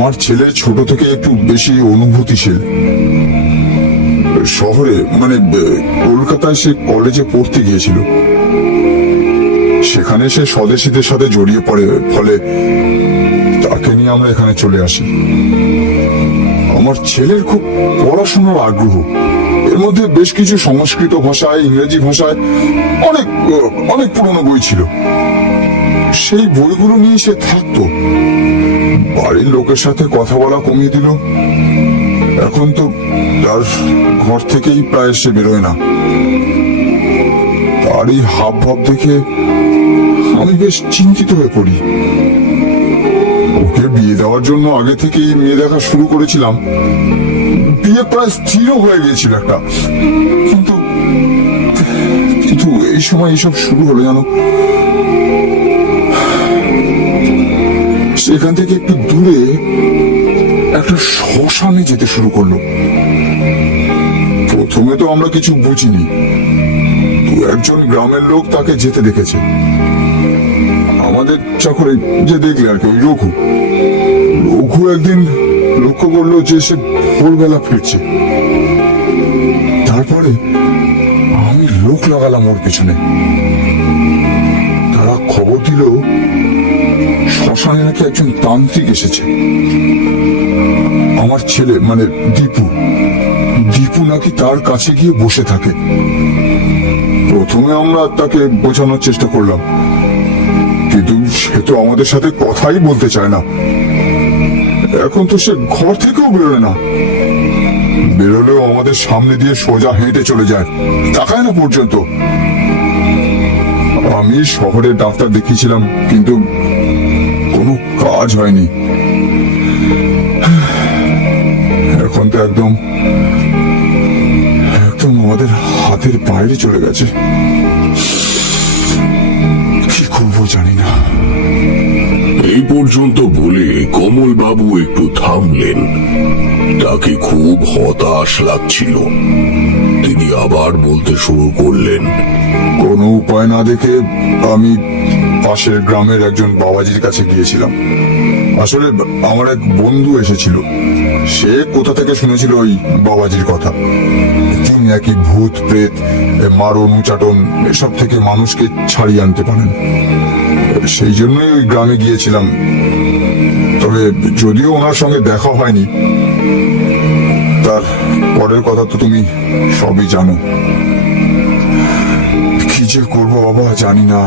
আমার ছেলে ছোট থেকে একটু বেশি অনুভূতিশীল। শহরে মানে কলকাতায় সে কলেজে পড়তে গিয়েছিল, সেখানে সে স্বদেশীদের সাথে জড়িয়ে পড়ে, ফলে তাকে নিয়ে আমরা এখানে চলে আসি। আমার ছেলের খুব পড়াশোনার আগ্রহ, এর মধ্যে বেশ কিছু সংস্কৃত ভাষায়, ইংরেজি ভাষায় অনেক অনেক পুরনো বই ছিল। সেই বইগুলো নিয়ে সে থাকতো। বাড়ির লোকের সাথে কথা বলা কমিয়ে দিল, এখন তো তার ঘর থেকেই প্রায় সে বেরোয় না। তার এই হাব ভাব দেখে আমি বেশ চিন্তিত হয়ে পড়ি। ওকে বিয়ে দেওয়ার জন্য আগে থেকেই মেয়ে দেখা শুরু করেছিলাম, বিয়ে প্রায় স্থির হয়ে গিয়েছিল একটা, কিন্তু কিন্তু এই সময় এইসব শুরু হলো জানো। সেখান থেকে একটু দূরে একটা শ্মশানে যেতে শুরু করলো। প্রথমে তো আমরা কিছু বুঝিনি, তো একজন গ্রামের লোক তাকে যেতে দেখেছে। আমাদের চাকরে যে দেখলে আর কি, ওই রঘু একদিন লক্ষ্য করলো যে সে ভোরবেলা ফিরছে। তারপরে আমি লোক লাগালাম ওর পেছনে। তারা খবর দিল শ্মশানে নাকি একজন তান্ত্রিক এসেছে। আমার ছেলে মানে দীপু নাকি তার কাছে গিয়ে বসে থাকে। প্রথমে আমরা তাকে বোঝানোর চেষ্টা করলাম, কিন্তু সে তো আমাদের সাথে কথাই বলতে চায় না। এখন তো সে ঘর থেকেও বেরোয় না, বেরোলেও আমাদের সামনে দিয়ে সোজা হেঁটে চলে যায়, তাকায় না পর্যন্ত। আমি শহরে ডাক্তার দেখিয়েছিলাম, কিন্তু কোনো কাজ হয়নি। এখন তো একদম আমাদের হাতের বাইরে চলে গেছে। কি করবো জানি না। এই পর্যন্ত বলে কমল বাবু একটু থামলেন। তাকে খুব হতাশ লাগছিল। তিনি আবার বলতে শুরু করলেন, কোনো উপায় না দেখে আমি পাশের গ্রামের একজন বাবাজির কাছে গিয়েছিলাম। আসলে আমার এক বন্ধু এসেছিল, সে কোথা থেকে শুনেছিল ওই বাবাজির কথা। তিনি নাকি ভূত প্রেত, মারণ উচাটন এসব থেকে মানুষকে ছাড়িয়ে আনতে পারেন। সেই জন্যই ওই গ্রামে গিয়েছিলাম। তবে যদিও ওনার সঙ্গে দেখা হয়নি, তার পরের কথা তো তুমি সবই জানো। কি যে করবো বাবা জানি না।